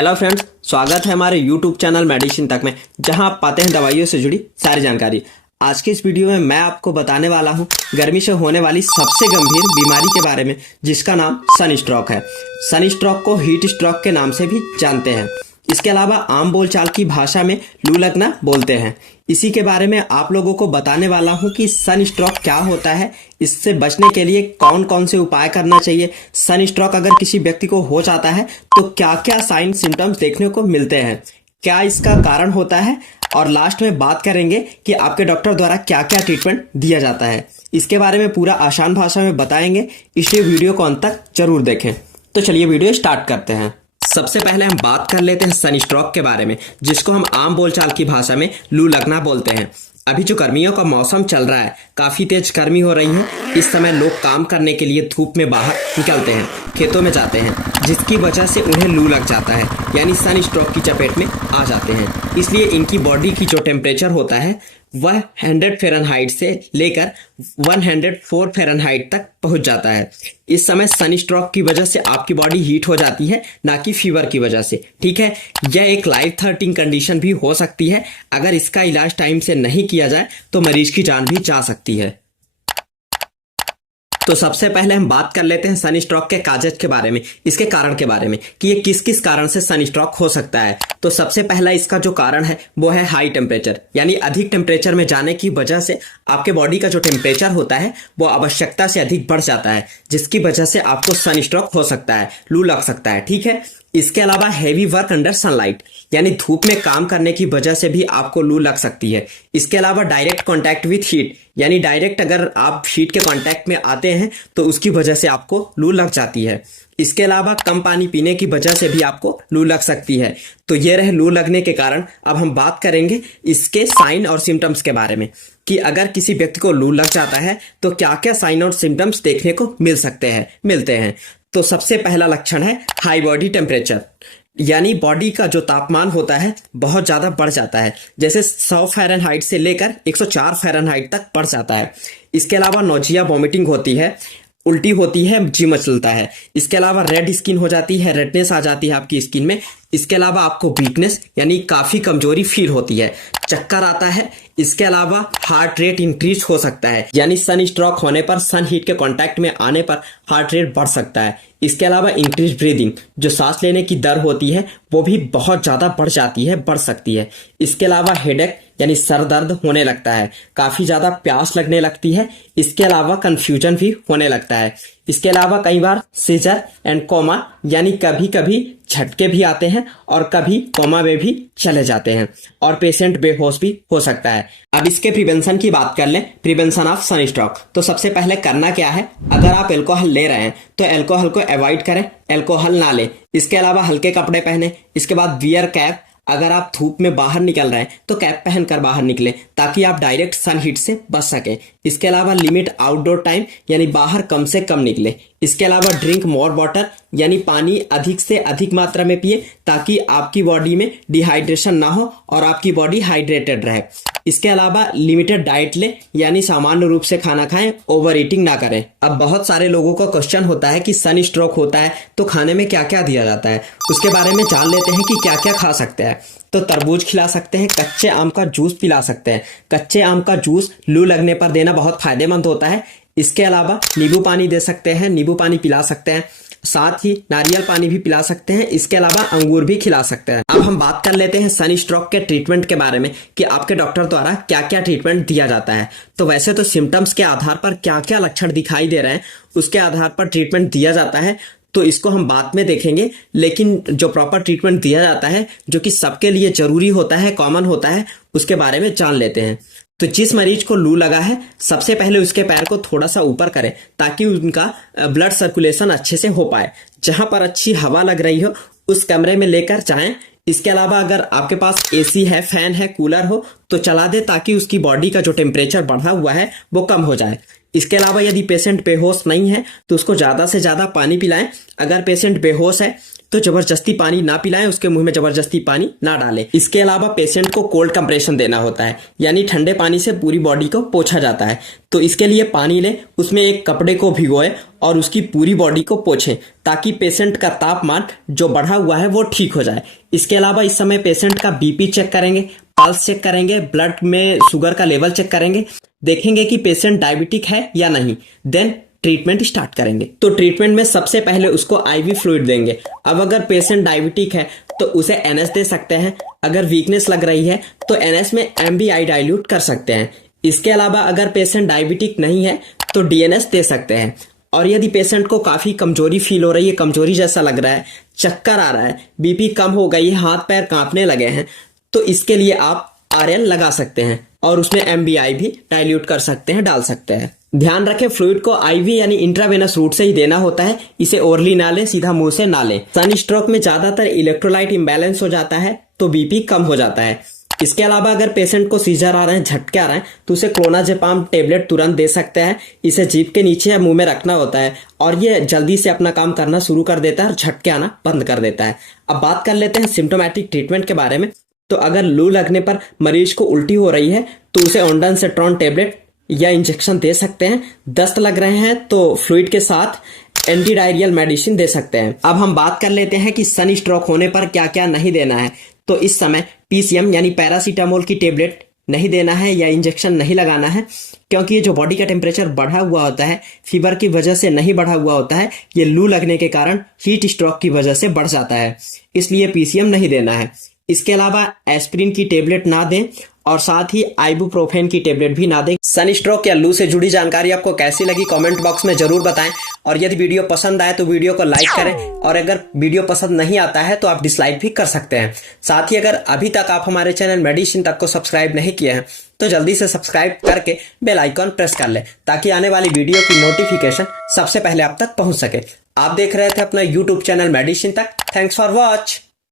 Hello friends, स्वागत है हमारे यूट्यूब चैनल मेडिसिन तक में, जहां आप पाते हैं दवाइयों से जुड़ी सारी जानकारी। आज के इस वीडियो में मैं आपको बताने वाला हूं गर्मी से होने वाली सबसे गंभीर बीमारी के बारे में, जिसका नाम सन स्ट्रोक है। सन स्ट्रोक को हीट स्ट्रोक के नाम से भी जानते हैं। इसके अलावा आम बोलचाल की भाषा में लू लगना बोलते हैं। इसी के बारे में आप लोगों को बताने वाला हूं कि सन स्ट्रोक क्या होता है, इससे बचने के लिए कौन कौन से उपाय करना चाहिए, सन स्ट्रोक अगर किसी व्यक्ति को हो जाता है तो क्या क्या साइन सिम्टम्स देखने को मिलते हैं, क्या इसका कारण होता है, और लास्ट में बात करेंगे कि आपके डॉक्टर द्वारा क्या क्या ट्रीटमेंट दिया जाता है। इसके बारे में पूरा आसान भाषा में बताएंगे, इसलिए वीडियो को अंत तक जरूर देखें। तो चलिए वीडियो स्टार्ट करते हैं। सबसे पहले हम बात कर लेते हैं सन स्ट्रोक के बारे में, जिसको हम आम बोलचाल की भाषा में लू लगना बोलते हैं। अभी जो गर्मियों का मौसम चल रहा है, काफी तेज गर्मी हो रही है। इस समय लोग काम करने के लिए धूप में बाहर निकलते हैं, खेतों में जाते हैं, जिसकी वजह से उन्हें लू लग जाता है, यानी सन स्ट्रोक की चपेट में आ जाते हैं। इसलिए इनकी बॉडी की जो टेम्परेचर होता है वह 100 फ़ारेनहाइट से लेकर 104 फ़ारेनहाइट तक पहुंच जाता है। इस समय सन स्ट्रोक की वजह से आपकी बॉडी हीट हो जाती है, ना कि फीवर की वजह से। ठीक है, यह एक लाइफ थ्रेटनिंग कंडीशन भी हो सकती है। अगर इसका इलाज टाइम से नहीं किया जाए तो मरीज की जान भी जा सकती है। तो सबसे पहले हम बात कर लेते हैं सन स्ट्रोक के काजेज के बारे में, इसके कारण के बारे में कि ये किस किस कारण से सन स्ट्रोक हो सकता है। तो सबसे पहला इसका जो कारण है वो है हाई टेम्परेचर, यानी अधिक टेम्परेचर में जाने की वजह से आपके बॉडी का जो टेम्परेचर होता है वो आवश्यकता से अधिक बढ़ जाता है, जिसकी वजह से आपको सन स्ट्रोक हो सकता है, लू लग सकता है। ठीक है, इसके अलावा हैवी वर्क अंडर सनलाइट, यानी धूप में काम करने की वजह से भी आपको लू लग सकती है। इसके अलावा डायरेक्ट कांटेक्ट विथ हीट, यानी डायरेक्ट अगर आप हीट के कांटेक्ट में आते हैं तो उसकी वजह से आपको लू लग जाती है। इसके अलावा कम पानी पीने की वजह से भी आपको लू लग सकती है। तो ये रहे लू लगने के कारण। अब हम बात करेंगे इसके साइन और सिम्टम्स के बारे में कि अगर किसी व्यक्ति को लू लग जाता है तो क्या क्या साइन और सिम्टम्स देखने को मिलते हैं। तो सबसे पहला लक्षण है हाई बॉडी टेम्परेचर, यानी बॉडी का जो तापमान होता है बहुत ज़्यादा बढ़ जाता है, जैसे 100 फ़ारेनहाइट से लेकर 104 फ़ारेनहाइट तक बढ़ जाता है। इसके अलावा नोजिया, वॉमिटिंग होती है, उल्टी होती है, जी मचलता है। इसके अलावा रेड स्किन हो जाती है, रेडनेस आ जाती है आपकी स्किन में। इसके अलावा आपको वीकनेस यानी काफ़ी कमजोरी फील होती है, चक्कर आता है। इसके अलावा हार्ट रेट इंक्रीज हो सकता है, यानी सन स्ट्रोक होने पर, सन हीट के कांटेक्ट में आने पर हार्ट रेट बढ़ सकता है। इसके अलावा इंक्रीज ब्रीदिंग, जो सांस लेने की दर होती है वो भी बहुत ज़्यादा बढ़ सकती है। इसके अलावा हेडेक यानी सर दर्द होने लगता है, काफ़ी ज़्यादा प्यास लगने लगती है। इसके अलावा कन्फ्यूजन भी होने लगता है। इसके अलावा कई बार सीजर एंड कोमा, यानी कभी कभी झटके भी आते हैं और कभी कोमा में भी चले जाते हैं, और पेशेंट बेहोश भी हो सकता है। अब इसके प्रिवेंशन की बात कर लें, प्रिवेंशन ऑफ सन स्ट्रोक। तो सबसे पहले करना क्या है, अगर आप अल्कोहल ले रहे हैं तो अल्कोहल को अवॉइड करें, अल्कोहल ना लें। इसके अलावा हल्के कपड़े पहने। इसके बाद वियर कैप, अगर आप धूप में बाहर निकल रहे हैं तो कैप पहनकर बाहर निकलें, ताकि आप डायरेक्ट सन हीट से बच सकें। इसके अलावा लिमिट आउटडोर टाइम, यानी बाहर कम से कम निकले। इसके अलावा ड्रिंक मोर वाटर, यानी पानी अधिक से अधिक मात्रा में पिए, ताकि आपकी बॉडी में डिहाइड्रेशन ना हो और आपकी बॉडी हाइड्रेटेड रहे। इसके अलावा लिमिटेड डाइट ले, यानी सामान्य रूप से खाना खाएं, ओवर ईटिंग ना करें। अब बहुत सारे लोगों का क्वेश्चन होता है कि सन स्ट्रोक होता है तो खाने में क्या क्या दिया जाता है, उसके बारे में जान लेते हैं कि क्या क्या खा सकते हैं। तो तरबूज खिला सकते हैं, कच्चे आम का जूस पिला सकते हैं। कच्चे आम का जूस लू लगने पर देना बहुत फायदेमंद होता है। इसके अलावा नींबू पानी दे सकते हैं, नींबू पानी पिला सकते हैं, साथ ही नारियल पानी भी पिला सकते हैं। इसके अलावा अंगूर भी खिला सकते हैं। अब हम बात कर लेते हैं सन स्ट्रोक के ट्रीटमेंट के बारे में कि आपके डॉक्टर द्वारा क्या क्या ट्रीटमेंट दिया जाता है। तो वैसे तो सिम्टम्स के आधार पर क्या क्या लक्षण दिखाई दे रहे हैं उसके आधार पर ट्रीटमेंट दिया जाता है, तो इसको हम बाद में देखेंगे। लेकिन जो प्रॉपर ट्रीटमेंट दिया जाता है, जो कि सबके लिए जरूरी होता है, कॉमन होता है, उसके बारे में जान लेते हैं। तो जिस मरीज को लू लगा है, सबसे पहले उसके पैर को थोड़ा सा ऊपर करें, ताकि उनका ब्लड सर्कुलेशन अच्छे से हो पाए। जहां पर अच्छी हवा लग रही हो उस कमरे में लेकर जाएं। इसके अलावा अगर आपके पास एसी है, फैन है, कूलर हो तो चला दे, ताकि उसकी बॉडी का जो टेम्परेचर बढ़ा हुआ है वो कम हो जाए। इसके अलावा यदि पेशेंट बेहोश नहीं है तो उसको ज़्यादा से ज़्यादा पानी पिलाएं। अगर पेशेंट बेहोश है तो जबरदस्ती पानी ना पिलाएं, उसके मुंह में जबरदस्ती पानी ना डालें। इसके अलावा पेशेंट को कोल्ड कंप्रेशन देना होता है, यानी ठंडे पानी से पूरी बॉडी को पोंछा जाता है। तो इसके लिए पानी लें, उसमें एक कपड़े को भिगोएं और उसकी पूरी बॉडी को पोंछें, ताकि पेशेंट का तापमान जो बढ़ा हुआ है वो ठीक हो जाए। इसके अलावा इस समय पेशेंट का बीपी चेक करेंगे, पल्स चेक करेंगे, ब्लड में शुगर का लेवल चेक करेंगे, देखेंगे कि पेशेंट डायबिटिक है या नहीं। देन ट्रीटमेंट स्टार्ट करेंगे। तो ट्रीटमेंट में सबसे पहले उसको आईवी फ्लूइड देंगे। अब अगर पेशेंट डायबिटिक है तो उसे एनएस दे सकते हैं। अगर वीकनेस लग रही है तो एनएस में एमबीआई डाइल्यूट कर सकते हैं। इसके अलावा अगर पेशेंट डायबिटिक नहीं है तो डीएनएस दे सकते हैं। और यदि पेशेंट को काफी कमजोरी फील हो रही है, कमजोरी जैसा लग रहा है, चक्कर आ रहा है, बीपी कम हो गई है, हाथ पैर कांपने लगे हैं, तो इसके लिए आप आरएल लगा सकते हैं और उसमें एमबीआई भी डाइल्यूट कर सकते हैं, डाल सकते हैं। ध्यान रखें, फ्लूइड को आईवी यानी इंट्रावेनस रूट से ही देना होता है। इसे ओरली ना लें, सीधा मुंह से ना लें। सन स्ट्रोक में ज्यादातर इलेक्ट्रोलाइट इम्बैलेंस हो जाता है तो बीपी कम हो जाता है। इसके अलावा अगर पेशेंट को सीजर आ रहे हैं, झटके आ रहे हैं, तो उसे क्लोनाजेपाम टेबलेट तुरंत दे सकते हैं। इसे जीभ के नीचे या मुंह में रखना होता है और ये जल्दी से अपना काम करना शुरू कर देता है और झटके आना बंद कर देता है। अब बात कर लेते हैं सिम्टोमेटिक ट्रीटमेंट के बारे में। तो अगर लू लगने पर मरीज को उल्टी हो रही है तो उसे ओंडानसेट्रॉन टेबलेट या इंजेक्शन दे सकते हैं। दस्त लग रहे हैं तो फ्लूइड के साथ एंटी डायरियल मेडिसिन दे सकते हैं। अब हम बात कर लेते हैं कि सन स्ट्रोक होने पर क्या क्या नहीं देना है। तो इस समय पीसीएम यानी पैरासीटामोल की टेबलेट नहीं देना है या इंजेक्शन नहीं लगाना है, क्योंकि ये जो बॉडी का टेम्परेचर बढ़ा हुआ होता है फीवर की वजह से नहीं बढ़ा हुआ होता है, ये लू लगने के कारण हीट स्ट्रोक की वजह से बढ़ जाता है, इसलिए पीसीएम नहीं देना है। इसके अलावा एस्पिरिन की टेबलेट ना दें और साथ ही आइबुप्रोफेन की टेबलेट भी ना दें। सन स्ट्रोक या लू से जुड़ी जानकारी आपको कैसी लगी कमेंट बॉक्स में जरूर बताएं, और यदि वीडियो पसंद आए तो वीडियो को लाइक करें, और अगर वीडियो पसंद नहीं आता है तो आप डिसलाइक भी कर सकते हैं। साथ ही अगर अभी तक आप हमारे चैनल मेडिसिन तक को सब्सक्राइब नहीं किए हैं तो जल्दी से सब्सक्राइब करके बेल आइकॉन प्रेस कर ले, ताकि आने वाली वीडियो की नोटिफिकेशन सबसे पहले आप तक पहुंच सके। आप देख रहे थे अपना यूट्यूब चैनल मेडिसिन तक। Thanks for watch.